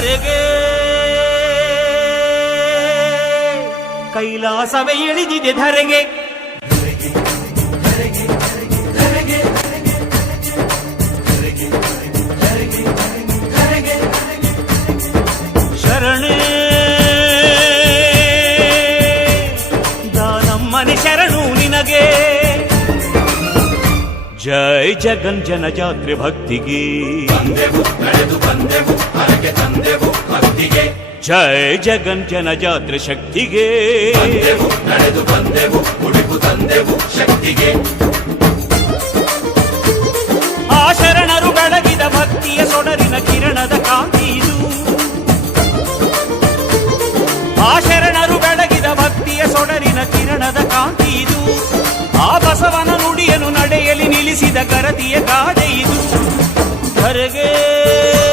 ಧರೆಗೆ ಕೈಲಾಸವೇ ಇಳಿದಿದೆ ಧರೆಗೆ. ಶರಣೇ ದಾನಮ್ಮನೆ ಶರಣು ನಿನಗೆ. ಜೈ ಜಗಂಜನ ಜಾತ್ರೆ ಭಕ್ತಿಗೆ ತಂದೆವು ನಡೆದು ಬಂದೆವು ಹರಕೆ ತಂದೆವು ಭಕ್ತಿಗೆ. ಜೈ ಜಗಂಜನ ಜಾತ್ರೆ ಶಕ್ತಿಗೆ ತಂದೆವು ನಡೆದು ಬಂದೆವು ಮುಡಿಪು ತಂದೆವು ಶಕ್ತಿಗೆ. ಆ ಶರಣರು ಬೆಳಗಿದ ಭಕ್ತಿಯ ಸೊಡರಿನ ಕಿರಣದ ಕಾಂತಿ ಇದು. ಆ ಶರಣರು ಬೆಳಗಿದ ಭಕ್ತಿಯ ಸೊಡರಿನ ಕಿರಣದ ಕಾಂತಿ ಇದು. ಆ ಬಸವನ ನುಡಿಯನ್ನು ನಡೆಯಲಿ ನಿಲ್ಲಿಸಿದ ಕರತಿಯ ಗಾದೆ ಇದು. ಧರೆಗೆ